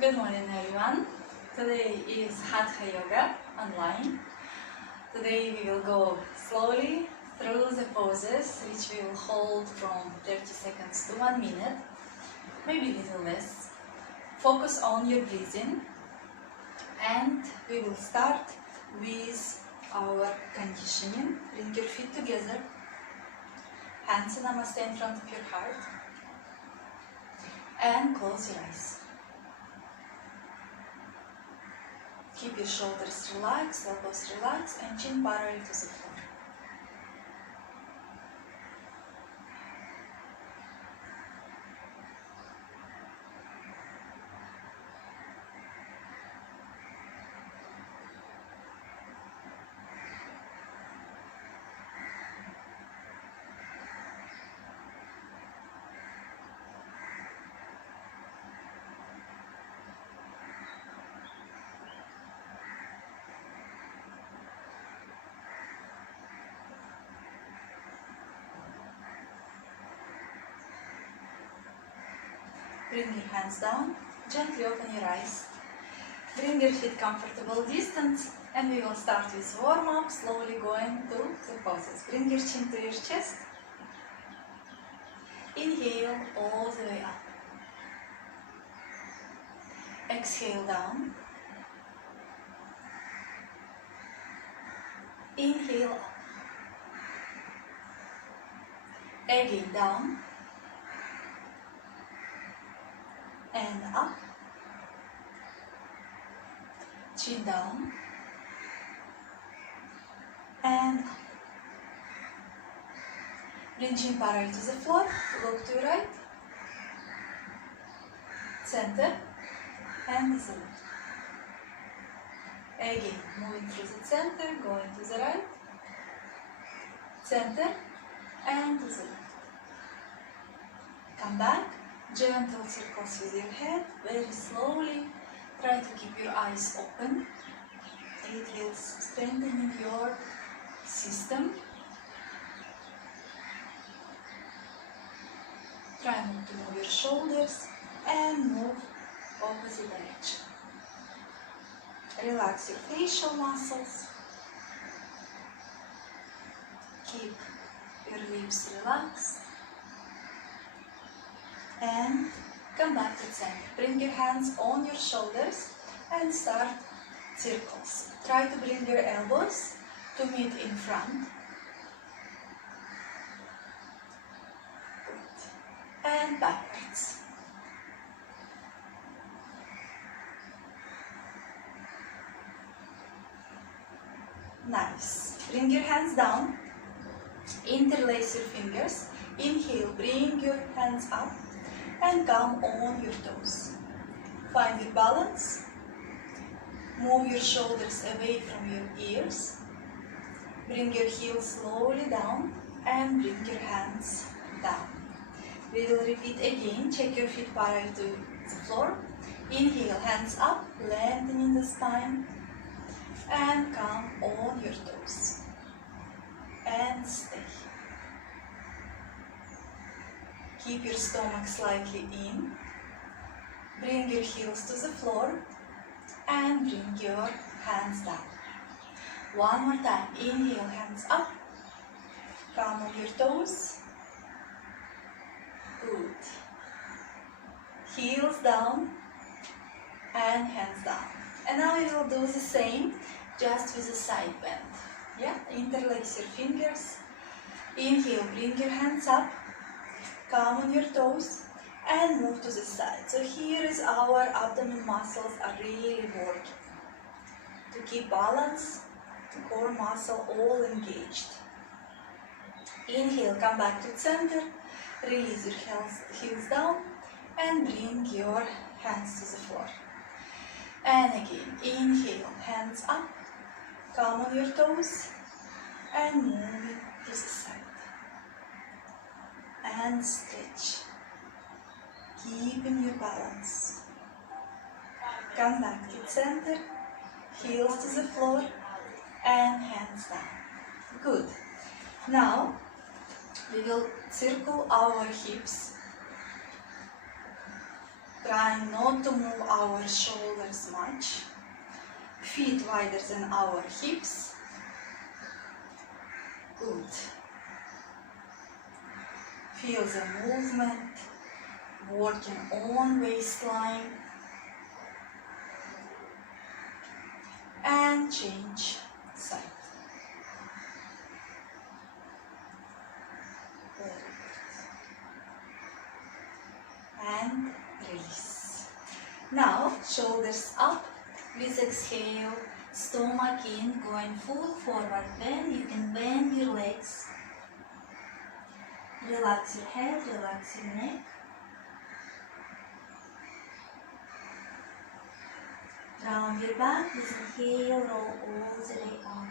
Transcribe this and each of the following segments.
Good morning everyone. Today is Hatha Yoga online. Today we will go slowly through the poses which we will hold from 30 seconds to 1 minute, maybe a little less. Focus on your breathing and we will start with our conditioning. Bring your feet together, hands in Namaste in front of your heart and close your eyes. Keep your shoulders relaxed, elbows relaxed and chin parallel to the floor. Bring your hands down, gently open your eyes. Bring your feet comfortable distance and we will start with warm-up, slowly going to the poses. Bring your chin to your chest. Inhale all the way up. Exhale down. Inhale up. Again down. And up, chin down, and up. Bring chin parallel to the floor, look to your right, center, and to the left. Again, moving through the center, going to the right, center, and to the left. Come back. Gentle circles with your head, very slowly. Try to keep your eyes open. It will strengthen your system. Try not to move your shoulders and move opposite direction. Relax your facial muscles. Keep your lips relaxed. And come back to center. Bring your hands on your shoulders and start circles. Try to bring your elbows to meet in front. Good. And backwards. Nice. Bring your hands down. Interlace your fingers. Inhale, bring your hands up. And come on your toes. Find your balance. Move your shoulders away from your ears. Bring your heels slowly down and bring your hands down. We will repeat again. Check your feet parallel to the floor. Inhale, hands up, lengthening the spine. And come on your toes. And stay. Keep your stomach slightly in. Bring your heels to the floor and bring your hands down. One more time. Inhale, hands up. Come on your toes. Good. Heels down and hands down. And now we will do the same, just with a side bend. Yeah? Interlace your fingers. Inhale, bring your hands up. Come on your toes and move to the side. So here is our abdomen muscles are really working. To keep balance, the core muscle all engaged. Inhale, come back to center. Release your heels down and bring your hands to the floor. And again, inhale, hands up. Come on your toes and move it to the side. And stretch, keeping your balance. Come back to center, heels to the floor and hands down. Good. Now we will circle our hips trying not to move our shoulders much. Feet wider than our hips. Good. Feel the movement, working on waistline. And change side. Very good. And release. Now, shoulders up. Please exhale, stomach in, going full forward bend. You can bend your legs. Relax your head, relax your neck. Round your back, please inhale, roll all the way up.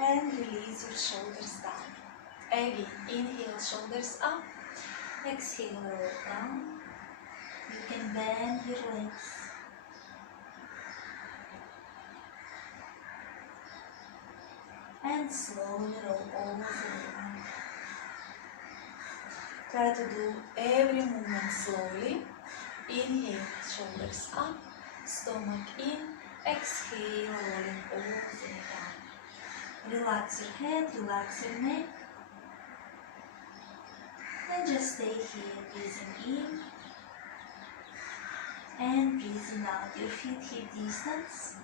And release your shoulders down. Again, inhale, shoulders up. Exhale, roll down. You can bend your legs. And slowly roll all the way up. Try to do every movement slowly. Inhale, shoulders up. Stomach in, exhale, rolling all the way down. Relax your head, relax your neck. And just stay here, breathing in and breathing out. Your feet hip distance.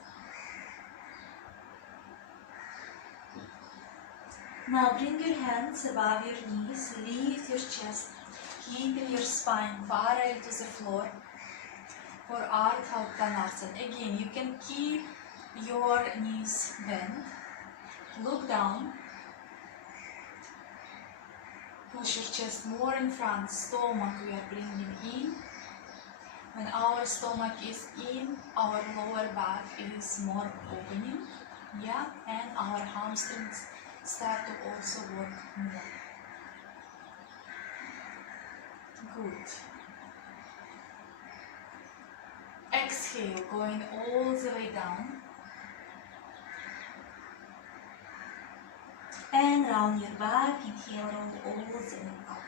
Now bring your hands above your knees, lift your chest, keeping your spine parallel to the floor. For Hatha Yoga. Again, you can keep your knees bent. Look down. Push your chest more in front. Stomach we are bringing in. When our stomach is in, our lower back is more opening. Yeah, and our hamstrings start to also work more. Good. Exhale, going all the way down. And round your back, inhale, roll all the way up.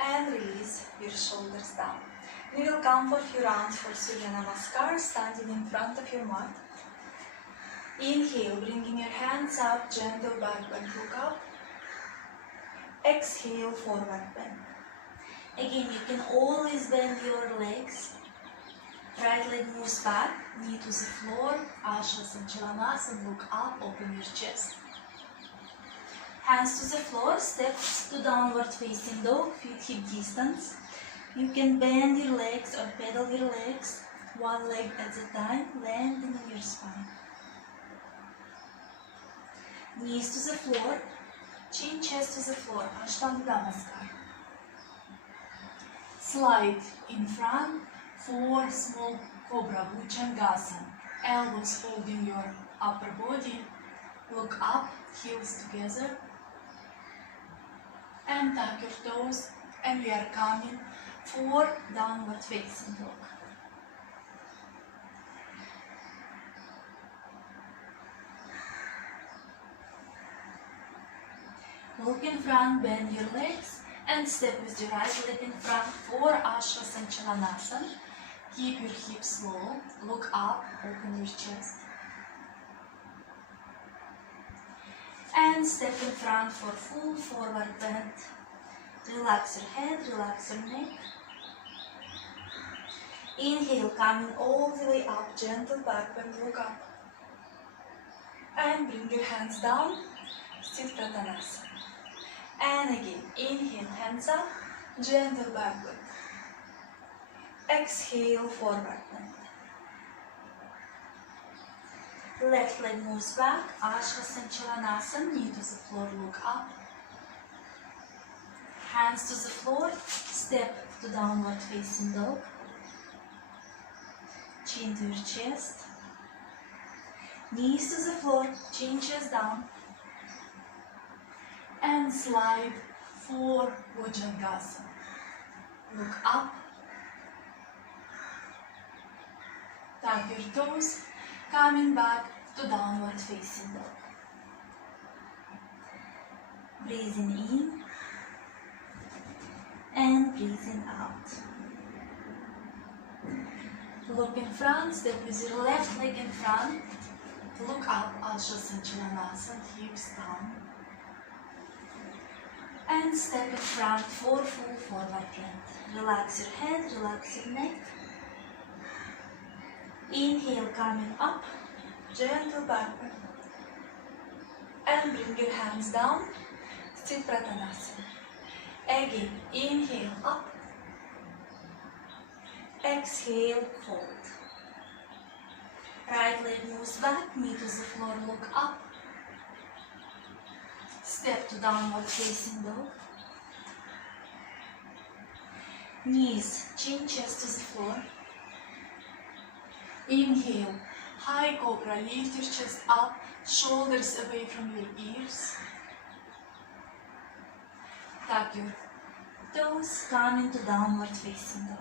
And release your shoulders down. We will come for a few rounds for Surya Namaskar, standing in front of your mat. Inhale, bringing your hands up, gentle backward look up. Exhale, forward bend. Again, you can always bend your legs. Right leg moves back, knee to the floor, Ashasanchalanasana, look up, open your chest. Hands to the floor, steps to downward facing dog, feet hip distance. You can bend your legs or pedal your legs, one leg at a time, landing on your spine. Knees to the floor, chin, chest to the floor, Ashtanga Namaskar. Slide in front for small cobra, Bhujangasana. Elbows holding your upper body. Look up, heels together. And tuck your toes. And we are coming for downward facing dog. Look in front, bend your legs. And step with your right leg in front for Ashasanchalanasana. Keep your hips low, look up, open your chest. And step in front for full forward bend. Relax your head, relax your neck. Inhale, coming all the way up, gentle back bend, look up. And bring your hands down, Sthita Konasana. And again, inhale, hands up, gentle back bend. Exhale, forward bend. Left leg moves back, Ashasanchalanasana, knee to the floor, look up. Hands to the floor, step to downward facing dog. Chin to your chest. Knees to the floor, chin, chest down. And slide for Bhujangasana. Look up. Tuck your toes, coming back to downward facing dog. Breathing in and breathing out. Look in front, step with your left leg in front. Look up, Chalanasana, hips down. And step in front for full forward bend. Relax your head, relax your neck. Inhale, coming up, gentle backward. And bring your hands down, Sthit Pratanasana. Again, inhale, up. Exhale, fold. Right leg moves back, knee to the floor, look up. Step to downward facing dog. Knees, chin, chest to the floor. Inhale, high cobra, lift your chest up, shoulders away from your ears. Tuck your toes, come into downward facing dog.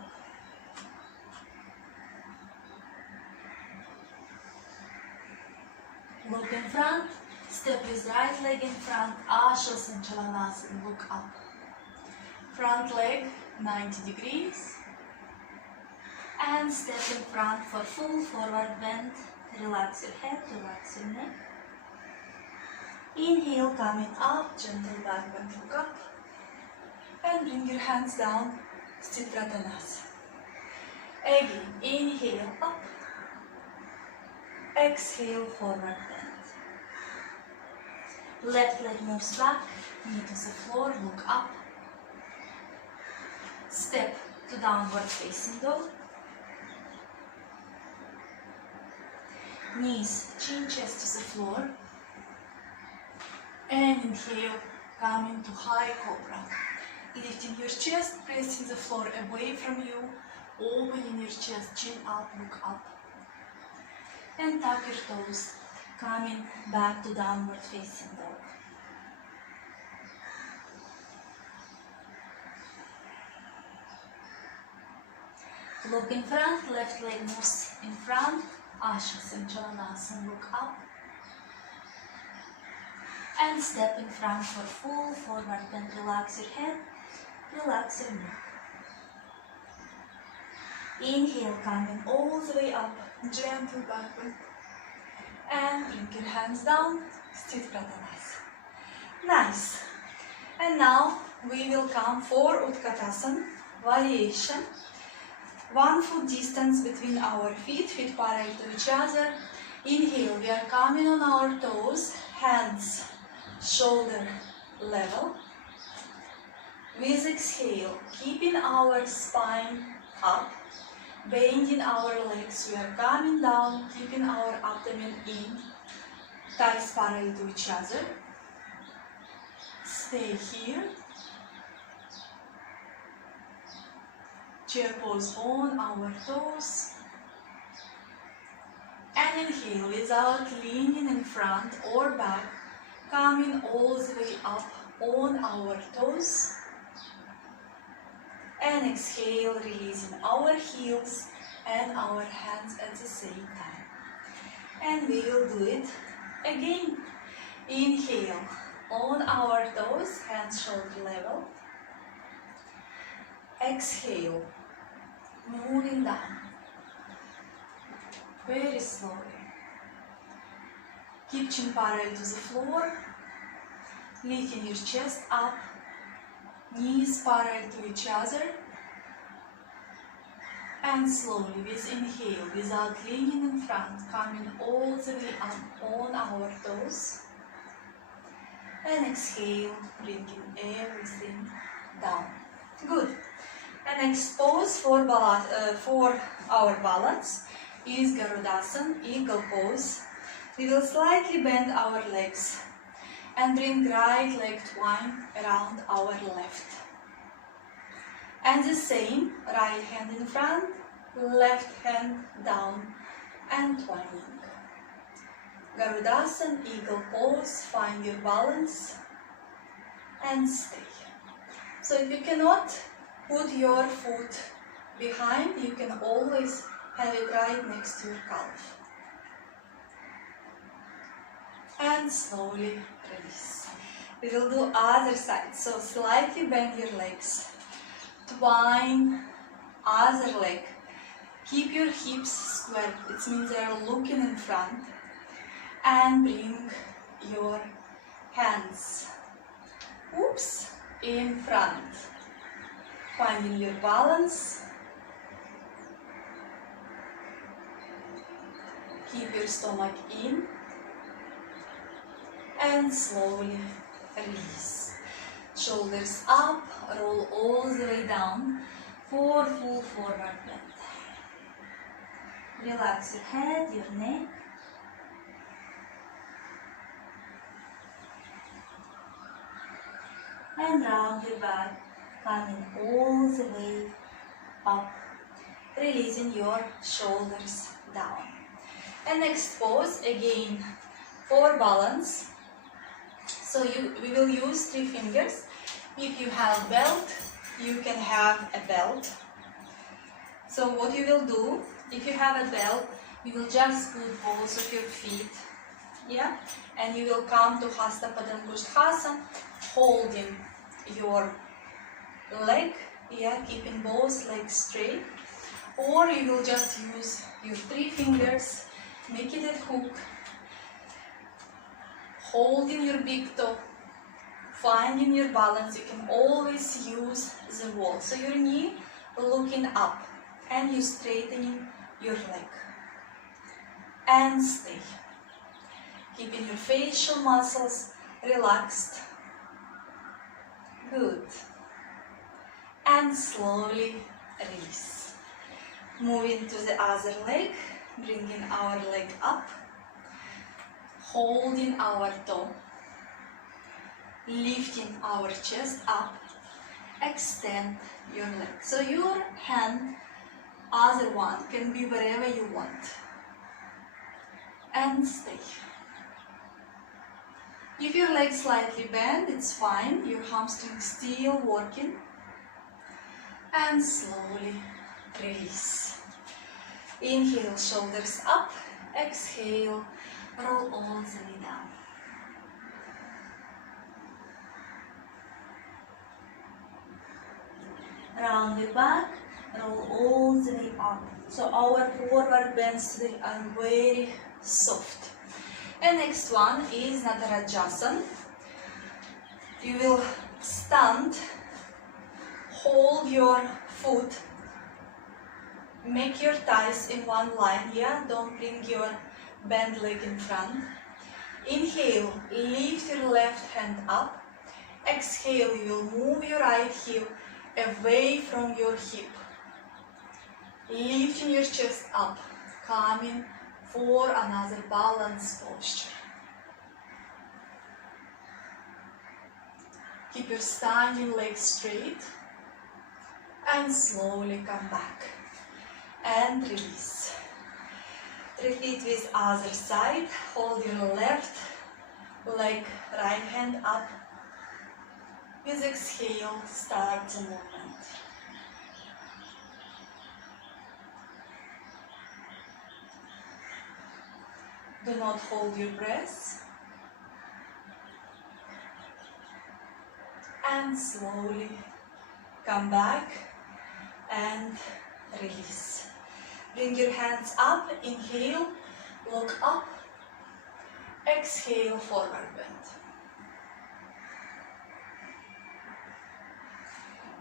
Look in front, step with right leg in front, Chalanasana, look up. Front leg, 90 degrees. And step in front for full forward bend. Relax your head, relax your neck. Inhale, coming up, gentle backward, look up. And bring your hands down, Sthit Pratanasana. Again, inhale, up. Exhale, forward bend. Left leg moves back, knee to the floor, look up. Step to downward facing dog. Knees, chin, chest to the floor. And inhale, come into high cobra. Lifting your chest, pressing the floor away from you. Opening your chest, chin up, look up. And tuck your toes, coming back to downward facing dog. Look in front, left leg moves in front, Chalanasana, look up. And step in front for full forward bend. Relax your head, relax your neck. Inhale, coming all the way up, gentle backward. And bring your hands down, Sthit Pratanasana. Nice. And now we will come for Utkatasana, variation. 1 foot distance between our feet parallel to each other. Inhale, we are coming on our toes, hands, shoulder level. With exhale, keeping our spine up, bending our legs, we are coming down, keeping our abdomen in, thighs parallel to each other. Stay here. Chair pose on our toes. And inhale without leaning in front or back, coming all the way up on our toes. And exhale, releasing our heels and our hands at the same time. And we will do it again. Inhale on our toes, hands shoulder level. Exhale, moving down. Very slowly. Keep chin parallel to the floor. Lifting your chest up. Knees parallel to each other. And slowly, with inhale, without leaning in front, coming all the way up on our toes. And exhale, bringing everything down. Good. And next pose for our balance is Garudasana, eagle pose. We will slightly bend our legs and bring right leg twine around our left. And the same, right hand in front, left hand down and twining. Garudasana, eagle pose, find your balance and stay. So if you cannot put your foot behind, you can always have it right next to your calf. And slowly release. We will do other side. So slightly bend your legs twine other leg. Keep your hips square, it means they are looking in front, and bring your hands, oops, in front, finding your balance. Keep your stomach in and slowly release. Shoulders up, roll all the way down for full forward bend. Relax your head, your neck. And round your back, coming all the way up, releasing your shoulders down. And next pose, again for balance. So we will use 3 fingers. If you have belt, you can have a belt. So what you will do, if you have a belt, you will just put both of your feet, yeah, and you will come to Hasta Padangusthasana, holding your leg, yeah, keeping both legs straight, or you will just use your 3 fingers, make it a hook, holding your big toe, finding your balance. You can always use the wall. So your knee looking up and you straightening your leg. And stay. Keeping your facial muscles relaxed. Good. And slowly release. Moving to the other leg, bringing our leg up. Holding our toe, lifting our chest up, extend your leg. So your hand, other one, can be wherever you want. And stay. If your leg slightly bent, it's fine. Your hamstring still working. And slowly release. Inhale, shoulders up. Exhale. Roll all the way down. Round your back, roll all the way up. So our forward bends today are very soft. And next one is Natarajasana. You will stand, hold your foot, make your thighs in one line, yeah, don't bring your bend leg in front. Inhale, lift your left hand up. Exhale, you will move your right heel away from your hip. Lifting your chest up, coming for another balanced posture. Keep your standing legs straight and slowly come back and release. Repeat with other side. Hold your left leg, right hand up. With exhale, start the movement. Do not hold your breath. And slowly come back and release. Bring your hands up, inhale, look up, exhale, forward bend.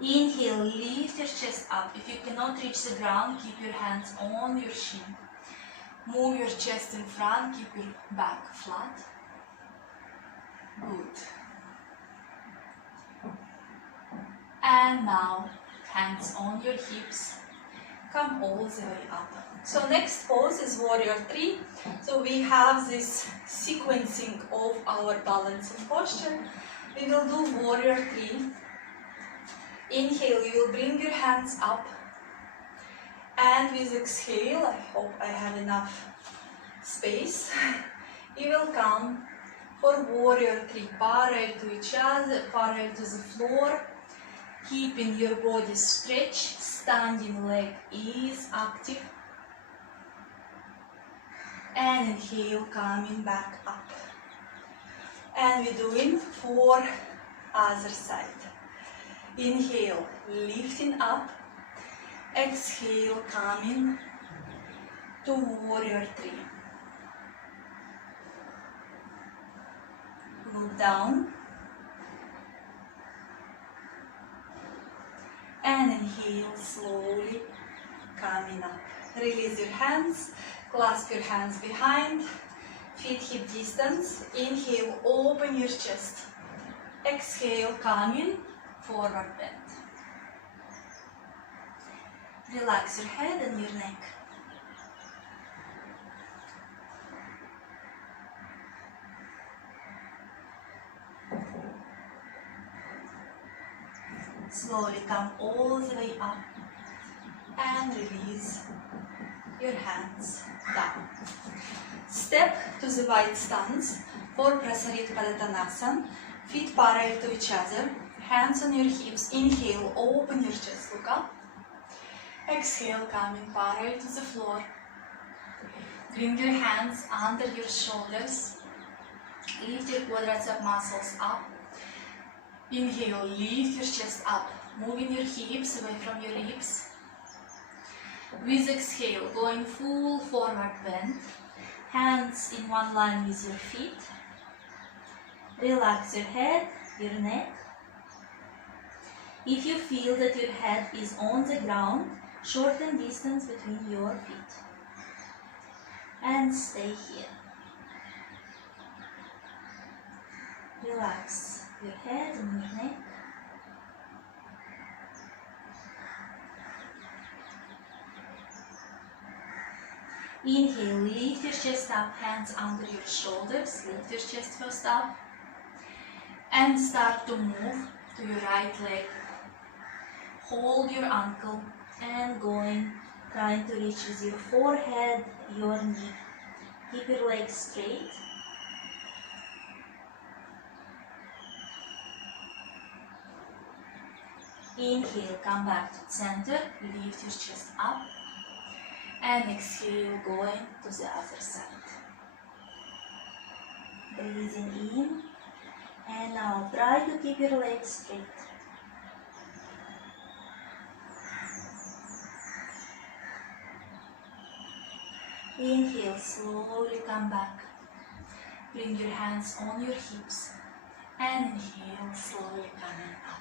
Inhale, lift your chest up. If you cannot reach the ground, keep your hands on your shin. Move your chest in front, keep your back flat. Good. And now, hands on your hips. Come all the way up. So next pose is Warrior 3. So we have this sequencing of our balancing posture. We will do Warrior 3. Inhale, you will bring your hands up. And with exhale, I hope I have enough space. You will come for Warrior 3, parallel to each other, parallel to the floor. Keeping your body stretched, standing leg is active. And inhale, coming back up. And we're doing for other side. Inhale, lifting up. Exhale, coming to warrior 3. Look down. And inhale, slowly coming up. Release your hands, clasp your hands behind, feet hip distance. Inhale, open your chest. Exhale, coming, forward bend. Relax your head and your neck. Slowly come all the way up and release your hands down. Step to the wide stance for Prasarita Padottanasana. Feet parallel to each other, hands on your hips. Inhale, open your chest, look up. Exhale, coming parallel to the floor. Bring your hands under your shoulders. Lift your quadriceps muscles up. Inhale, lift your chest up, moving your hips away from your ribs. With exhale, going full forward bend, hands in one line with your feet. Relax your head, your neck. If you feel that your head is on the ground, shorten distance between your feet. And stay here. Relax your head and your neck. Inhale, lift your chest up, hands under your shoulders. Lift your chest first up. And start to move to your right leg. Hold your ankle and trying to reach with your forehead, your knee. Keep your legs straight. Inhale, come back to center, lift your chest up. And exhale, going to the other side. Breathing in. And now try to keep your legs straight. Inhale, slowly come back. Bring your hands on your hips. And inhale, slowly coming up.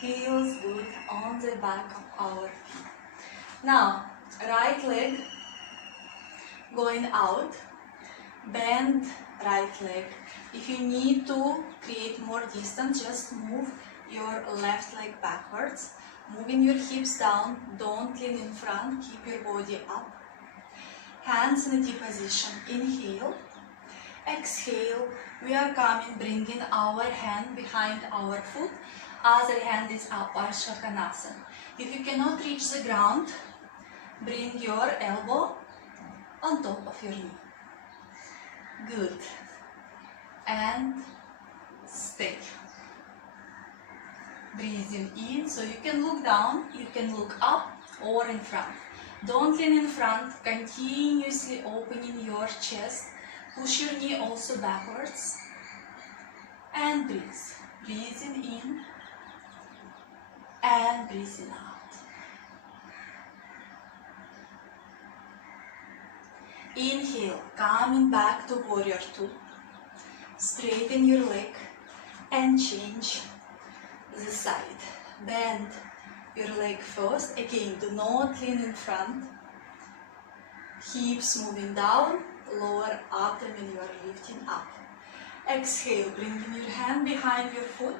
Feels good on the back of our feet. Now, right leg going out. Bend right leg. If you need to create more distance, just move your left leg backwards. Moving your hips down, don't lean in front, keep your body up. Hands in a T position. Inhale. Exhale. We are coming, bringing our hand behind our foot. Other hand is up, Parsvakonasana. If you cannot reach the ground, bring your elbow on top of your knee. Good. And stay. Breathing in, so you can look down, you can look up or in front. Don't lean in front, continuously opening your chest. Push your knee also backwards. And breathe. Breathing in and breathing out. Inhale, coming back to warrior 2. Straighten your leg and change the side. Bend your leg first. Again, do not lean in front. Hips moving down, lower abdomen you are lifting up. Exhale, bringing your hand behind your foot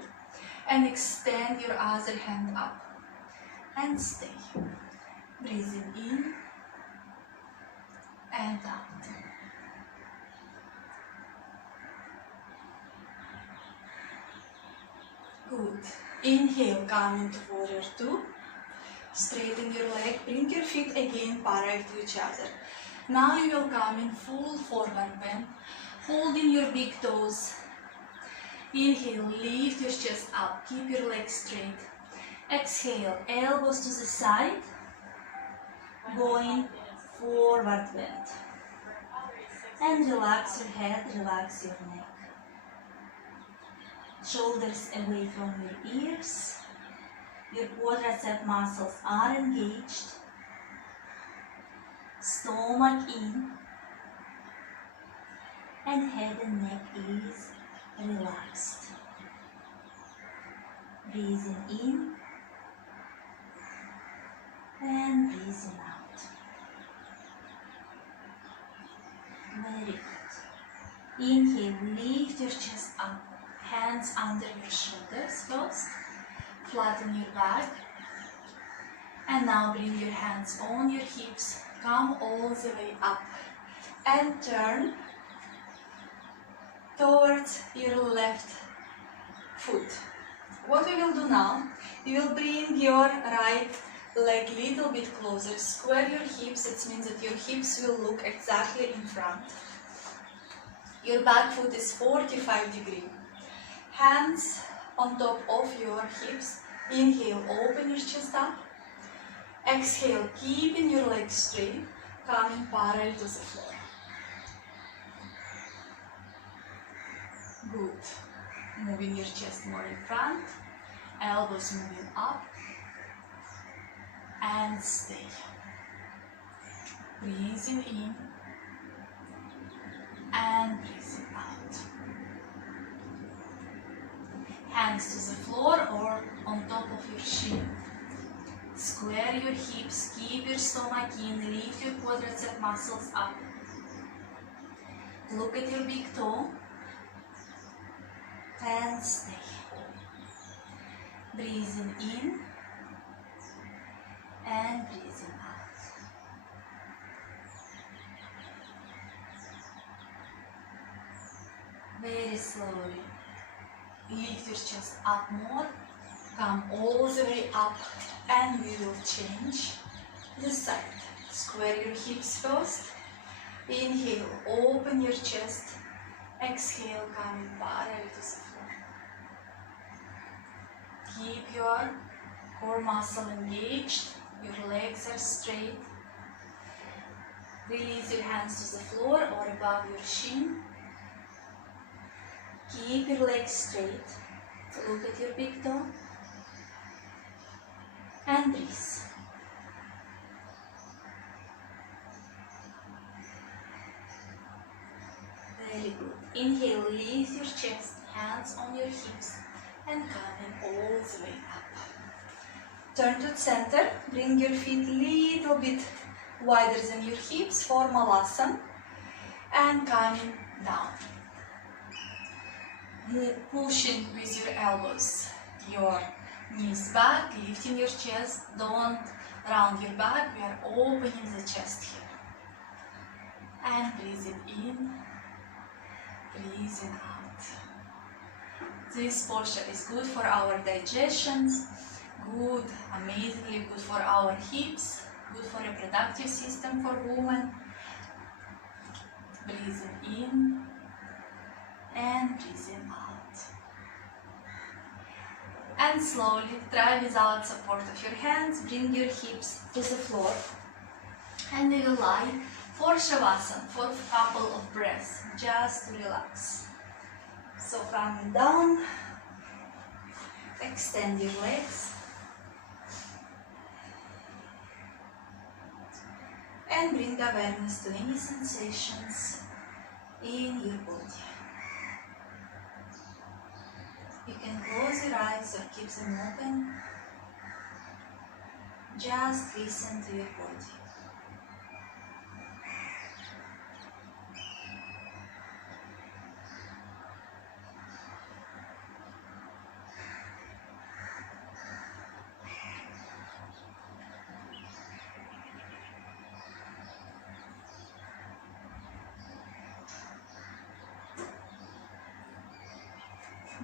and extend your other hand up. And stay. Breathing in and out. Good. Inhale, coming to warrior 2. Straighten your leg, bring your feet again parallel to each other. Now you will come in full forward bend, holding your big toes. Inhale, lift your chest up, keep your legs straight. Exhale, elbows to the side, going forward bend. And relax your head, relax your neck. Shoulders away from your ears. Your quadricep muscles are engaged. Stomach in. And head and neck is relaxed. Breathing in. And breathing out. Very good. Inhale, lift your chest up. Hands under your shoulders first. Flatten your back. And now bring your hands on your hips. Come all the way up. And turn towards your left foot. What we will do now, you will bring your right leg a little bit closer. Square your hips. It means that your hips will look exactly in front. Your back foot is 45 degrees. Hands on top of your hips. Inhale, open your chest up. Exhale, keeping your legs straight, coming parallel to the floor. Good. Moving your chest more in front. Elbows moving up. And stay. Breathing in. And breathing out. Hands to the floor or on top of your shin. Square your hips, keep your stomach in, lift your quadricep muscles up. Look at your big toe. And stay. Breathing in. And breathing out. Very slowly. Lift your chest up more. Come all the way up. And we will change the side. Square your hips first. Inhale, open your chest. Exhale, coming parallel to the floor. Keep your core muscle engaged. Your legs are straight. Release your hands to the floor or above your shin. Keep your legs straight. Look at your big toe. And breathe. Very good. Inhale, lift your chest, hands on your hips, and coming all the way up. Turn to center, bring your feet a little bit wider than your hips, form Malasana, and coming down. Pushing with your elbows, your knees back, lifting your chest, don't round your back, we are opening the chest here. And breathing in, breathing out. This posture is good for our digestions, good, amazingly good for our hips, good for reproductive system for women. Breathing in and breathing out. And slowly, try without support of your hands, bring your hips to the floor. And we will lie for Shavasana, for a couple of breaths, just to relax. So coming down, extend your legs. And bring awareness to any sensations in your body. You can close your eyes or keep them open. Just listen to your body.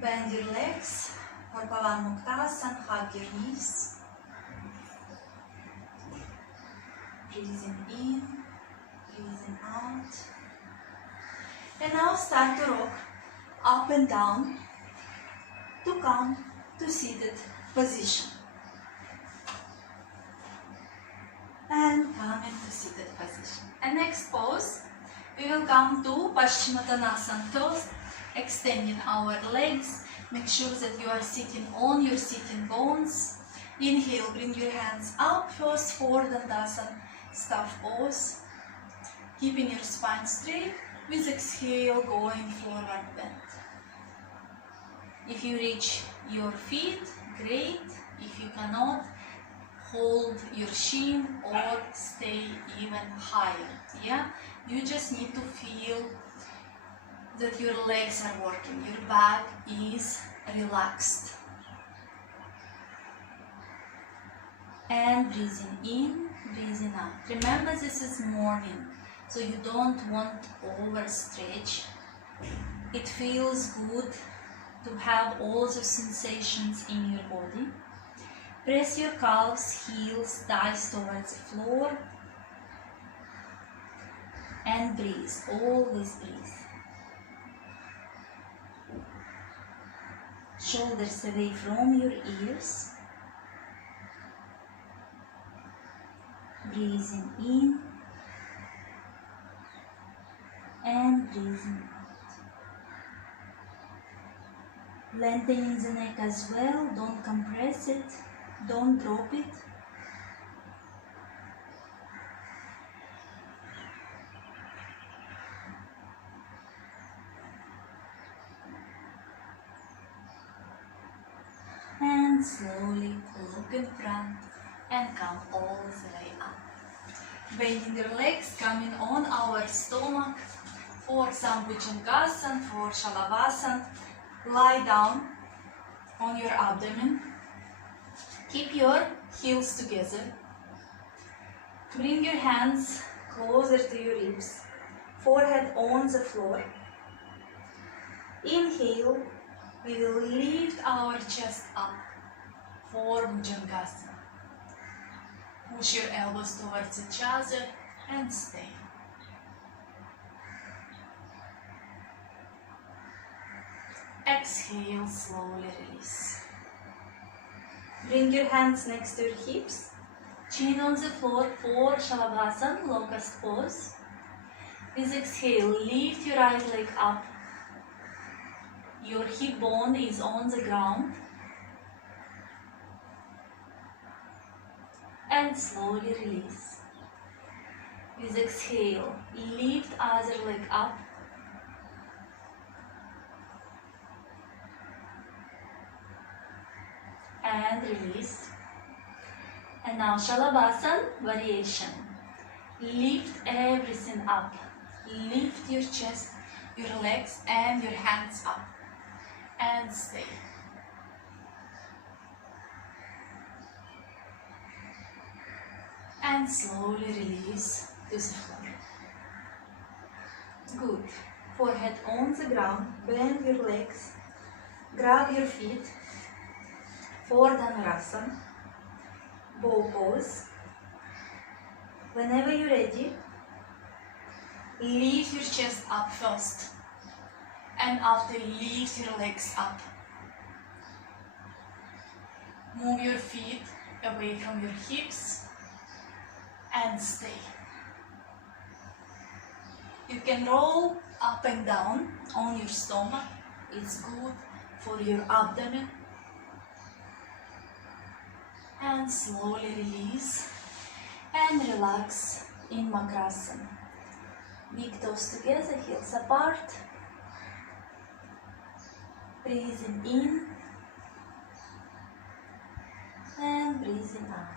Bend your legs for Pavanmuktasana, hug your knees. Breathing in, breathing out. And now start to rock up and down to come to seated position. And come into seated position. And next pose, we will come to Paschimottanasana first. Extending our legs, make sure that you are sitting on your sitting bones Inhale, bring your hands up, first for Dandasana, staff pose. Keeping your spine straight, with exhale, going forward bend. If you reach your feet, great. If you cannot, hold your shin or stay even higher. Yeah, you just need to feel that your legs are working, your back is relaxed. And breathing in, breathing out. Remember, this is morning, so you don't want overstretch. It feels good to have all the sensations in your body. Press your calves, heels, thighs towards the floor. And breathe, always breathe. Shoulders away from your ears. Breathing in and breathing out. Lengthening the neck as well, don't compress it, don't drop it. And slowly look in front and come all the way up. Bending your legs, coming on our stomach for some Bhujangasana, for Shalabhasana. Lie down on your abdomen. Keep your heels together. Bring your hands closer to your ribs. Forehead on the floor. Inhale. We will lift our chest up for Bhujangasana. Push your elbows towards each other and stay. Exhale, slowly release. Bring your hands next to your hips. Chin on the floor for Shalabhasana, locust pose. With exhale, lift your right leg up. Your hip bone is on the ground. And slowly release. With exhale, lift other leg up. And release. And now Shalabhasana variation. Lift everything up. Lift your chest, your legs and your hands up. And stay. And slowly release to the floor. Good. Forehead on the ground. Bend your legs. Grab your feet. For Dhanurasana. Bow pose. Whenever you're ready, lift your chest up first. And after, lift your legs up. Move your feet away from your hips. And stay. You can roll up and down on your stomach. It's good for your abdomen. And slowly release and relax in Makrasana. Big toes together, heels apart. Breathing in and breathing out.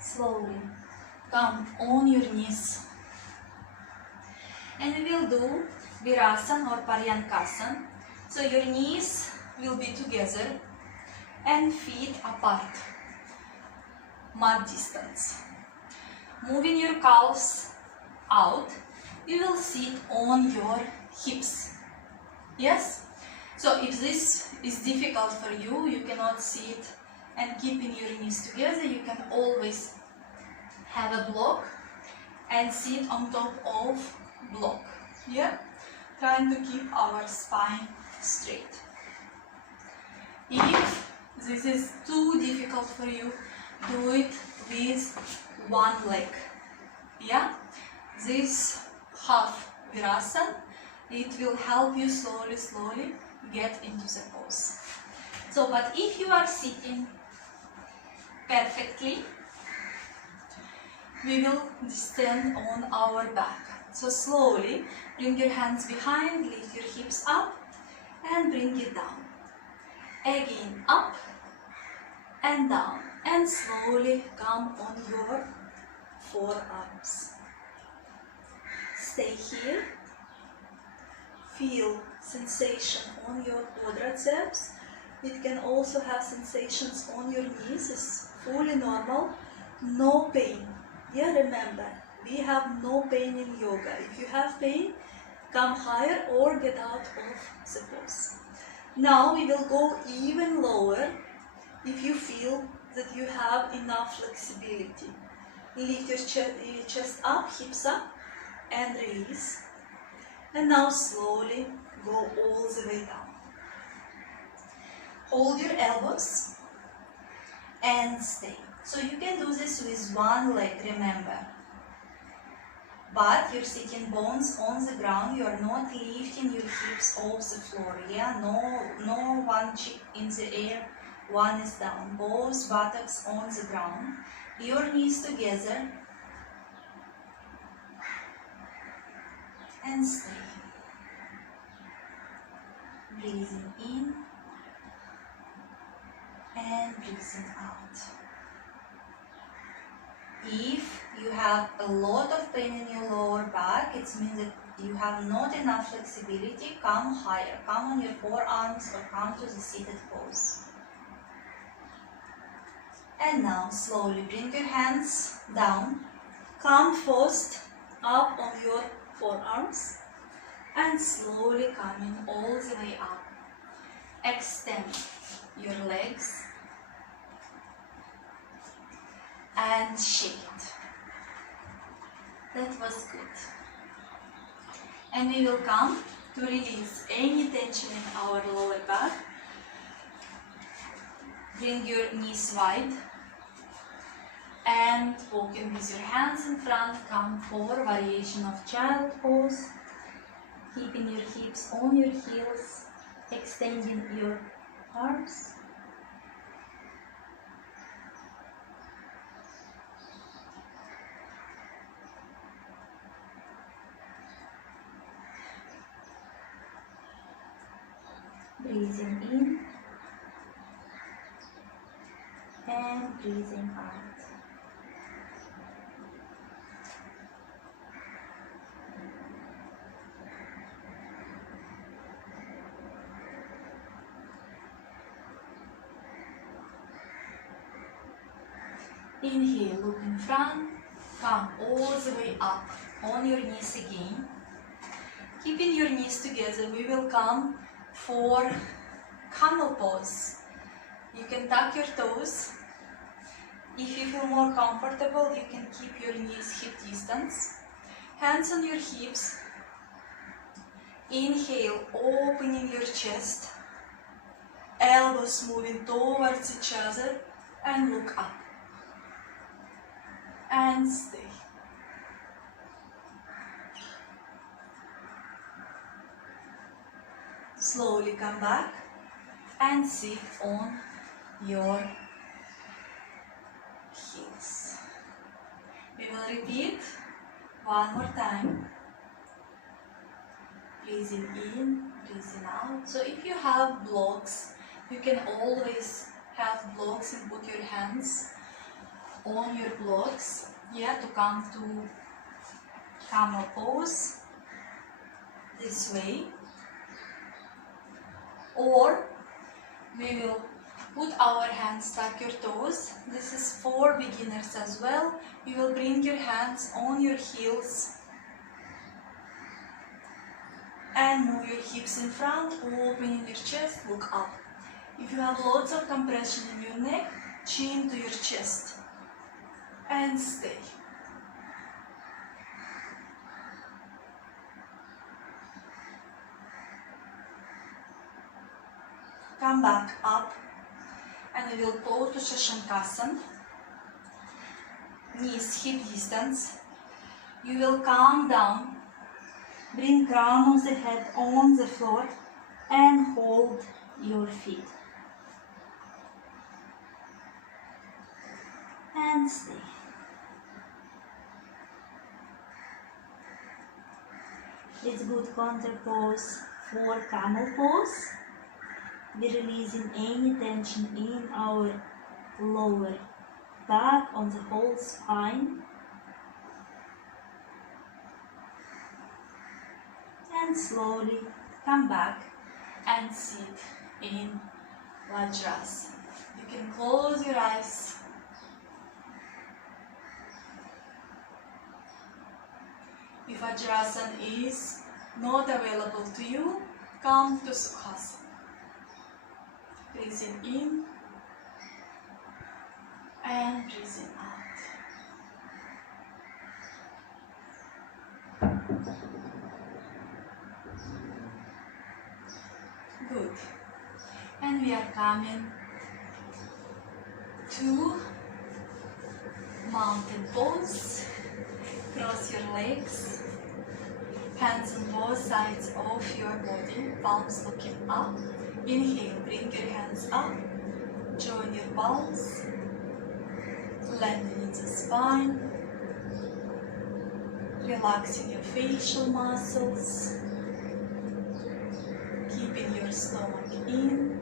Slowly come on your knees. And we will do Virasana or Paryankasana. So your knees will be together and feet apart, mat distance. Moving your calves out, you will sit on your hips. Yes? So if this is difficult for you, you cannot sit and keeping your knees together, you can always have a block and sit on top of block. Yeah? Trying to keep our spine straight. If this is too difficult for you, do it with one leg. Yeah? This half virasana, it will help you slowly get into the pose. So, but if you are sitting perfectly, we will stand on our back. So slowly bring your hands behind, lift your hips up and bring it down. Again up and down, and slowly come on your forearms. Stay here. Feel sensation on your quadriceps. It can also have sensations on your knees. It's fully normal. No pain. Yeah, remember, we have no pain in yoga. If you have pain, come higher or get out of the pose. Now we will go even lower if you feel that you have enough flexibility. Lift your chest up, hips up, and release. And now slowly go all the way down. Hold your elbows and stay. So you can do this with one leg, remember. But your sitting bones on the ground, you are not lifting your hips off the floor. Yeah, no one cheek in the air, one is down. Both buttocks on the ground. Your knees together. And stay. Breathing in and breathing out. If you have a lot of pain in your lower back, it means that you have not enough flexibility. Come higher, come on your forearms or come to the seated pose. And now slowly bring your hands down. Come first up on your forearms and slowly coming all the way up. Extend your legs and shake it. That was good. And we will come to release any tension in our lower back. Bring your knees wide and walking with your hands in front, come for variation of child pose. Keeping your hips on your heels, extending your arms. Breathing in and breathing out. Inhale, look in front, come all the way up on your knees again. Keeping your knees together, we will come for camel pose. You can tuck your toes. If you feel more comfortable, you can keep your knees hip distance. Hands on your hips. Inhale, opening your chest. Elbows moving towards each other and look up. And stay. Slowly come back and sit on your heels. We will repeat one more time. Breathing in, breathing out. So if you have blocks, you can always have blocks and put your hands on your blocks, yeah, to come to camel pose this way. Or we will put our hands, tuck your toes. This is for beginners as well. You will bring your hands on your heels and move your hips in front, opening your chest, look up. If you have lots of compression in your neck, chin to your chest and stay. Come back up and we will go to Shashankasana. knees hip distance. You will calm down. Bring crown of the head on the floor and hold your feet. And stay. It's good counter pose for camel pose. We're releasing any tension in our lower back on the whole spine. And slowly come back and sit in Vajrasana. You can close your eyes. If Vajrasana is not available to you, come to Sukhasana. Breathing in and breathing out. Good. And we are coming to mountain pose. Cross your legs, hands on both sides of your body, palms looking up. Inhale, bring your hands up, join your palms, landing in the spine, relaxing your facial muscles, keeping your stomach in.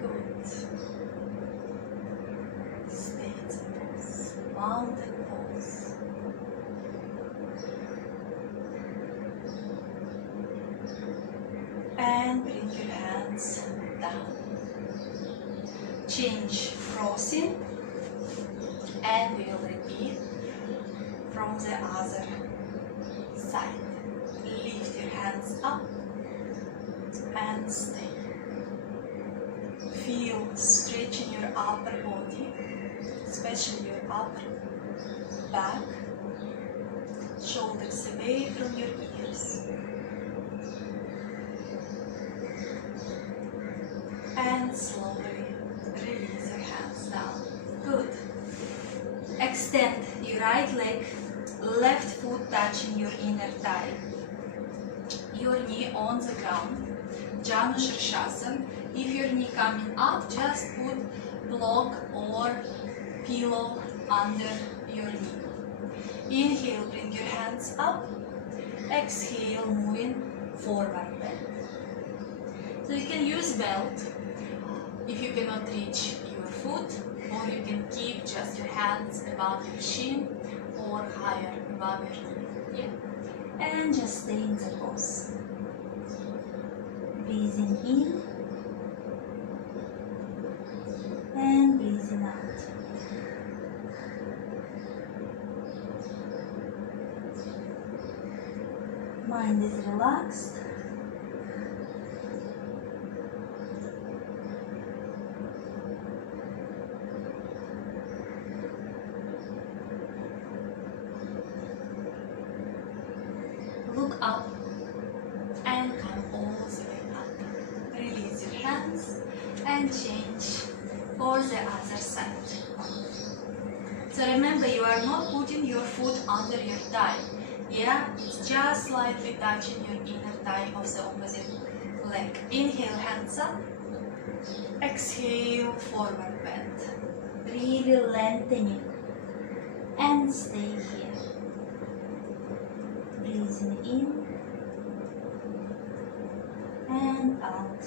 Good. Stay in the pose, mountain pose. And bring your hands down. Change crossing and we will repeat from the other side. Lift your hands up and stay. Feel stretching your upper body, especially your upper back, shoulders away from your ears. And slowly release your hands down. Good. Extend your right leg, left foot touching your inner thigh. Your knee on the ground. Janu Shirshasana. If your knee coming up, just put block or pillow under your knee. Inhale, bring your hands up. Exhale, moving forward bend. So you can use belt if you cannot reach your foot, or you can keep just your hands above your shin or higher above your knee. Yeah. And just stay in the pose. Breathing in and breathing out. Mind is relaxed. Look up and come all the way up. Release your hands and change for the other side. So remember, you are not putting your foot under your thigh. Yeah, it's just slightly touching your inner thigh of the opposite leg. Inhale, hands up. Exhale, forward bend. Really lengthening and stay here. Breathing in and out.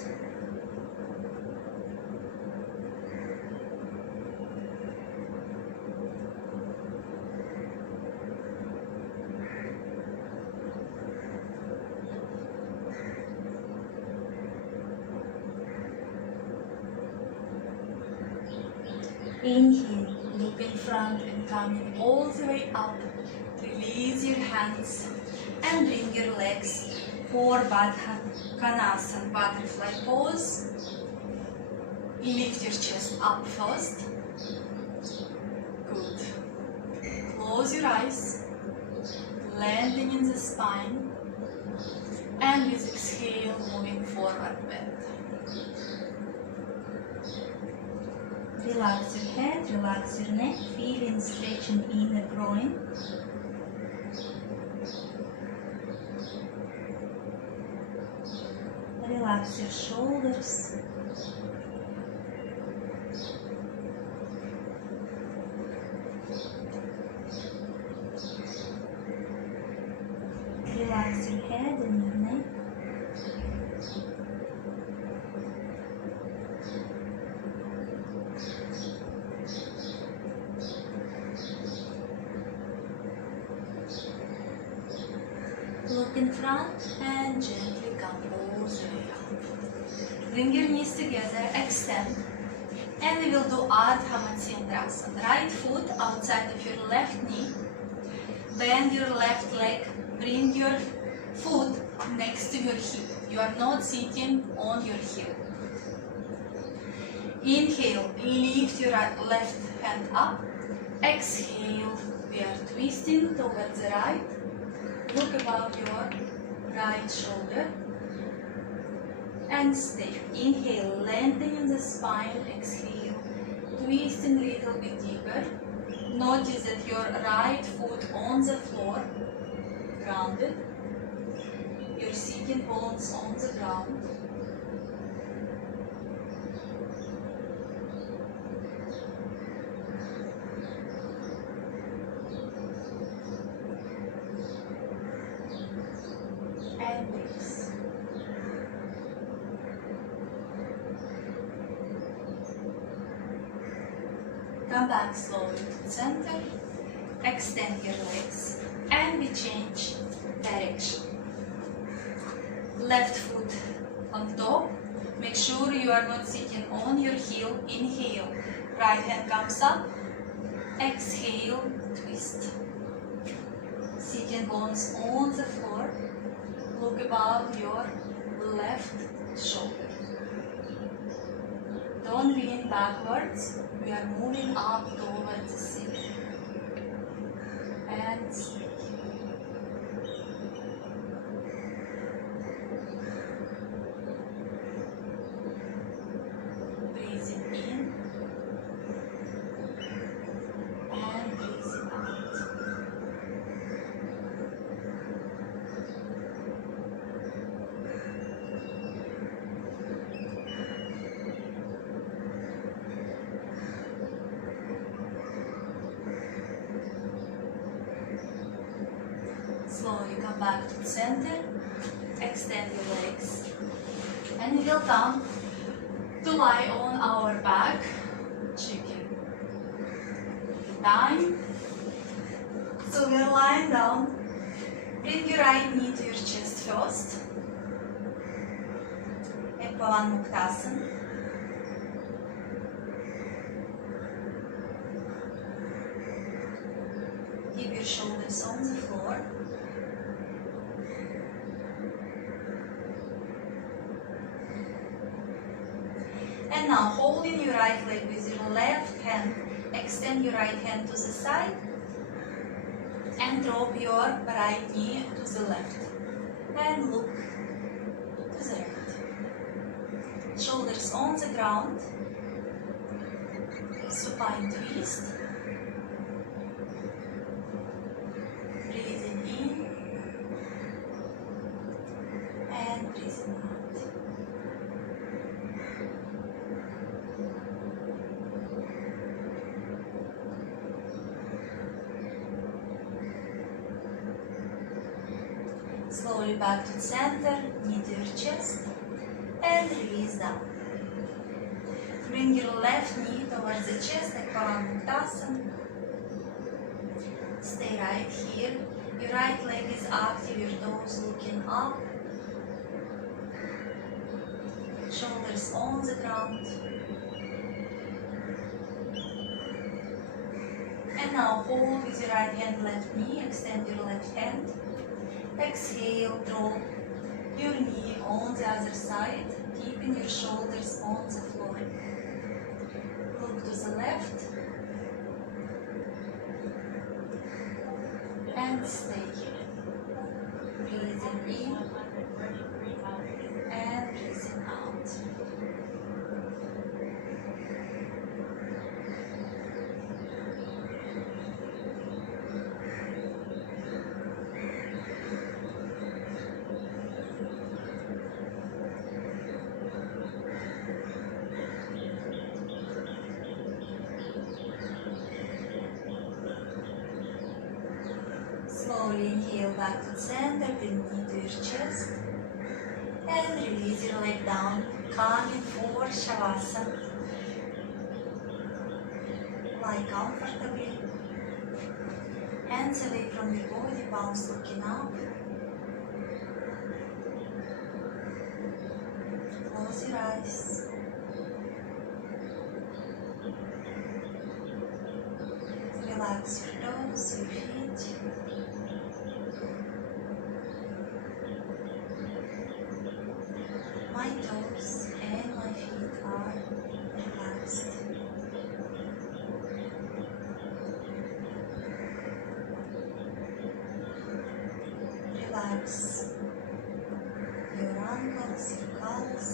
Inhale, look in front and coming all the way up. Release your hands and bring your legs for Baddha Konasana, butterfly pose. Lift your chest up first. Good. Close your eyes, landing in the spine, and with exhale, moving forward bend. Relax your head, relax your neck, feeling stretching inner groin. Relax your shoulders. Relax your head and your neck. Look in front and gently come all the way up. Bring your knees together, extend. And we will do Ardha Matsyendrasana. Right foot outside of your left knee. Bend your left leg. Bring your foot next to your hip. You are not sitting on your heel. Inhale, lift your left hand up. Exhale, we are twisting towards the right. Look above your right shoulder. And stay. Inhale, lengthening the spine. Exhale, twisting a little bit deeper. Notice that your right foot on the floor, grounded. Your sitting bones on the ground. And release. Come back slowly to the center. Extend your legs and we change direction. Left foot on top. Make sure you are not sitting on your heel. Inhale. Right hand comes up. Exhale. Twist. Sitting bones on the floor. Look above your left shoulder. Don't lean backwards. We are moving up towards the ceiling. And stay. Breathing in and breathing out. Slowly come back to the center, extend your legs, and we will come to lie on our back, chicken time. So we are lying down. Bring your right knee to your chest first, in Pavanmuktasana. Keep your shoulders on the floor. And now, holding your right leg with your left hand, extend your right hand to the side and drop your right knee to the left. And look to the right. Shoulders on the ground. Supine twist. Breathing in and breathing out. Slowly back to the center, knee to your chest, and release down. Bring your left knee towards the chest like Pavanmuktasana. Stay right here. Your right leg is active, your toes looking up. Shoulders on the ground. And now hold with your right hand, left knee, extend your left hand. Exhale, drop your knee on the other side, keeping your shoulders on the floor. Look to the left and stay here. Breathing in and breathing out. Slowly inhale back to center, bring knee to your chest. And release your leg down, coming for Shavasana. Lie comfortably. Hands away from your body, palms looking up. Close your eyes. Relax your toes, your feet. My toes and my feet are relaxed. Relax your ankles, your calves.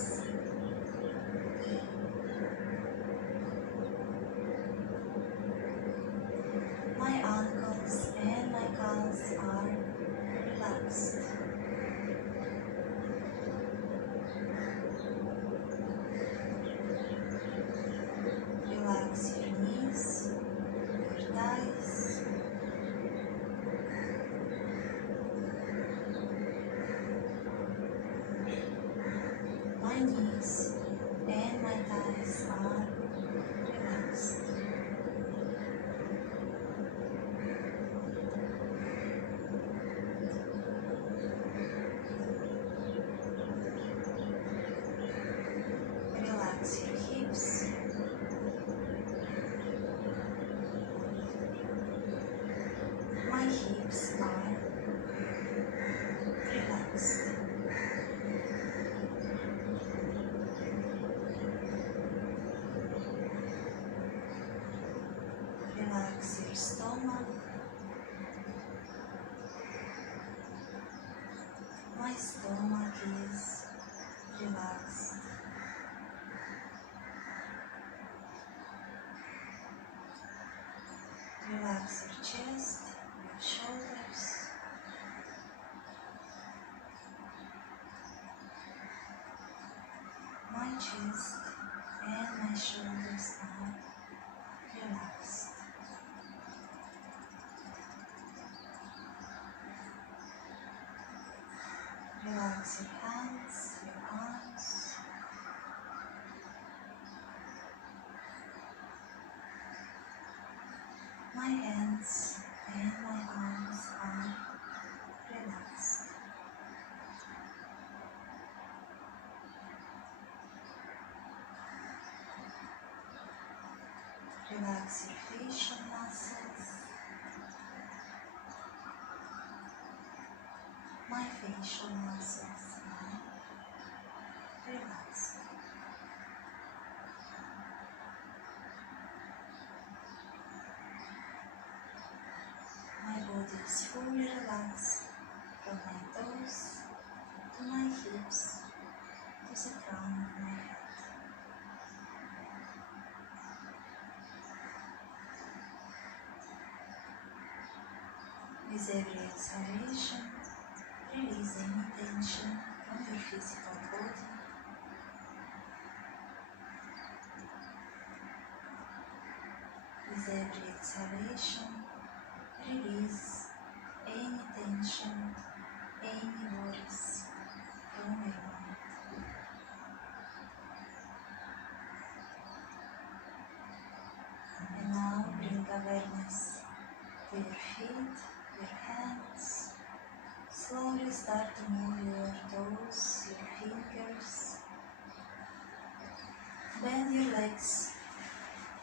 My ankles and my calves are relaxed. Relax your knees, your thighs. My knees and my thighs are relaxed. Relax your hips. My hips are relaxed. Relax your stomach. My stomach is relaxed. Relax your chest, your shoulders. My chest and my shoulders are relaxed. Relax your hands, your arms. My hands and my arms are relaxed. Relax your facial muscles. My facial muscles are relaxed. My body is fully relaxed from my toes to my hips to the crown of my head. With every exhalation, release any tension from your physical body. With every exhalation, release any tension, any worries from your mind. And now bring awareness to your feet, your hands. Slowly start to move your toes, your fingers. Bend your legs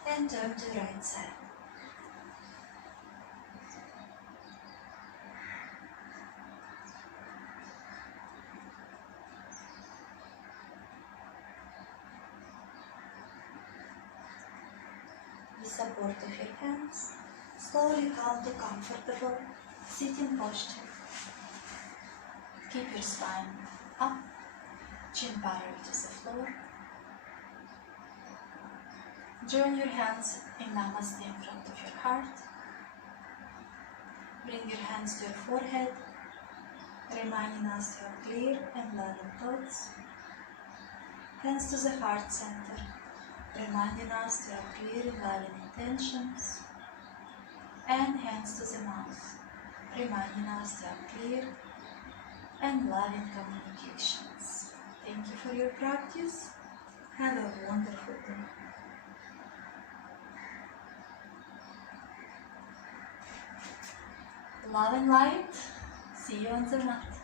and turn to right side. With support of your hands, slowly come to comfortable sitting posture. Keep your spine up, chin parallel to the floor. Join your hands in Namaste in front of your heart. Bring your hands to your forehead, reminding us to have clear and loving thoughts. Hands to the heart center, reminding us to have clear and loving intentions. And hands to the mouth, reminding ourselves clear and loving communications. Thank you for your practice. Have a wonderful day. Love and light. See you on the mat.